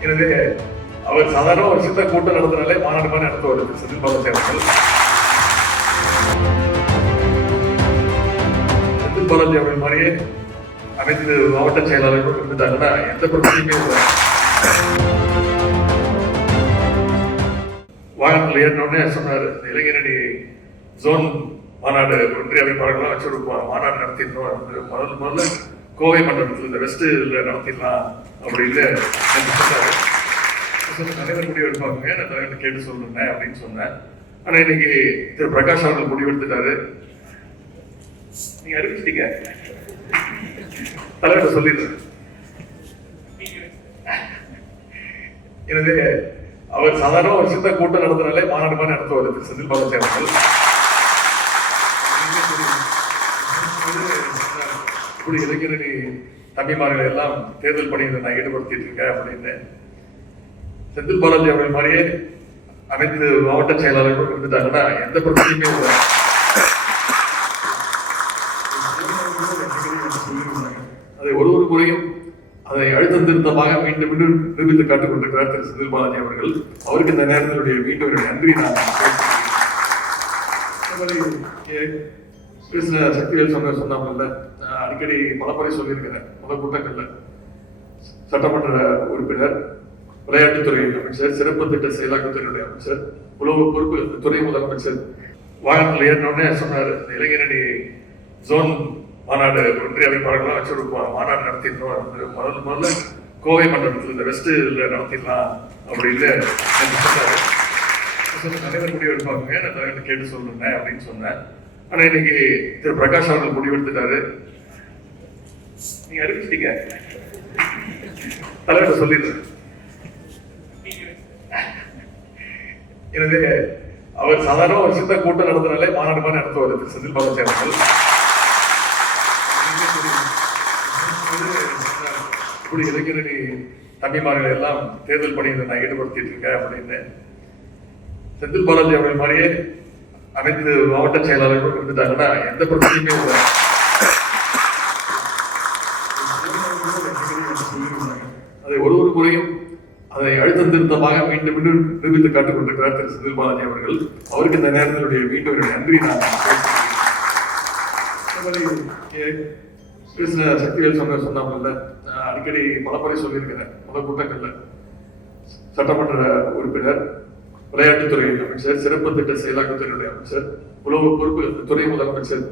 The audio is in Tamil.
எனவே அவர் சாதாரண ஒரு சித்த கூட்டம் நடத்தினாலே மாநாடு மாதிரி நடத்துவார் திரு செந்தில் பாலாஜி பாலாஜி அவர்கள். மாதிரியே அனைத்து மாவட்ட செயலாளர்களும் இருந்துட்டாங்கன்னா எந்த பிரச்சனையுமே இல்லை. வாகனத்தில் ஏறினோடனே சொன்னார் இந்த இளைஞரணி ஜோன் மாநாடு ஒன்றிய அமைப்பாளர்கள்லாம் வச்சு மாநாடு நடத்தி முதல் முதல்ல கோவை மண்டலத்தில் இந்த வெஸ்ட் இதில் நடத்திடலாம் அப்படின்னு எனக்கு தலைவர் முடிவெடுப்பாங்க நான் தலைவர் கேட்டு சொல்லுங்க அப்படின்னு சொன்னேன். ஆனால் இன்னைக்கு திரு பிரகாஷ் அவர்கள் முடிவெடுத்துட்டாரு நீங்க அறிவிச்சிட்டீங்க. தலைவர் சொல்லிடுறேன். எனவே அவர் சாதாரண ஒரு சின்ன கூட்டம் நடத்தினாலே மாநாடு மாதிரி நடத்துவார் திரு செந்தில் பாலாஜி அவர்கள். இப்படி இளைஞரணி தம்பிமார்களை எல்லாம் தேர்தல் பணியில் நான் ஈடுபடுத்திட்டு இருக்கேன் அப்படின்னு செந்தில் பாலாஜி அவர்கள் மாதிரியே அனைத்து மாவட்ட செயலாளர்களும் இருந்துட்டாங்கன்னா எந்த பிரச்சனையுமே இல்லை. அதை ஒரு ஒரு முறையும் அதை அழுத்தம் திருத்தமாக மீண்டும் மீண்டும் நிரூபித்து காட்டுக் கொண்டிருக்கிறார் திரு செந்தில் பாலாஜி அவர்கள். அவருக்கு இந்த நேரத்தினுடைய மீண்டும் நன்றி நான் பேசின சக்திவேல் சொன்ன சொன்னாங்கல்ல அடிக்கடி பலமுறை சொல்லியிருக்கிறேன். பல கூட்டங்களில். சட்டமன்ற உறுப்பினர் விளையாட்டுத்துறை அமைச்சர் சிறப்பு திட்ட செயலாக்கத்துறையுடைய அமைச்சர் உளவு பொறுப்பு துறை முதலமைச்சர். வாகனத்தில் ஏறினோடனே சொன்னார் இளைஞரணி ஜோன் மாநாடு ஒன்றிய அமைப்பாளர்கள்லாம் வச்சு மாநாடு நடத்திடணும் முதல் முதல்ல முதல்ல கோவை மண்டலத்தில் இந்த வெஸ்ட் இதில் நடத்திடலாம் அப்படின்னு சொன்னார். சொன்ன தலைவர் நான் தலைவர் கேட்டு சொல்லுங்க அப்படின்னு சொன்னேன். ஆனால் இன்னைக்கு திரு. பிரகாஷ் அவர்கள் முடிவெடுத்துட்டாரு நீங்க அறிவிச்சிட்டீங்க. தலைவர் சொல்லிடுறேன். எனவே அவர் சாதாரண ஒரு சித்த கூட்டம் நடத்தினாலே மாநாடு மாதிரி நடத்துவார் திரு செந்தில் பாலாஜி அவர்கள். இப்படி இளைஞரணி தம்பிமார்களை எல்லாம் தேர்தல் பணியில் நான் ஈடுபடுத்திட்டு இருக்கேன் அப்படின்னு செந்தில் பாலாஜி அவர்கள் மாதிரியே அனைத்து மாவட்ட செயலாளர்களும் இருந்துட்டாங்கன்னா எந்த பிரச்சனையுமே இல்லை அதை ஒரு ஒரு முறையும் அதை அழுத்தம் திருத்தமாக மீண்டும் மீண்டும் நிரூபித்து காட்டுக் கொண்டிருக்கிறார் திரு செந்தில் பாலாஜி அவர்கள். அவருக்கு இந்த நேரத்தினுடைய மீண்டும் ஒரு நன்றி நான் அதே மாதிரி, பேசின சக்திவேல் சொன்ன சொன்னாங்கல்ல நான் அடிக்கடி பலமுறை சொல்லியிருக்கிறேன் பல கூட்டங்களில். சட்டமன்ற உறுப்பினர் விளையாட்டுத்துறை அமைச்சர் சிறப்பு திட்ட செயலாக்கத்துறையுடைய அமைச்சர் உளவு பொறுப்பு துறை முதலமைச்சர்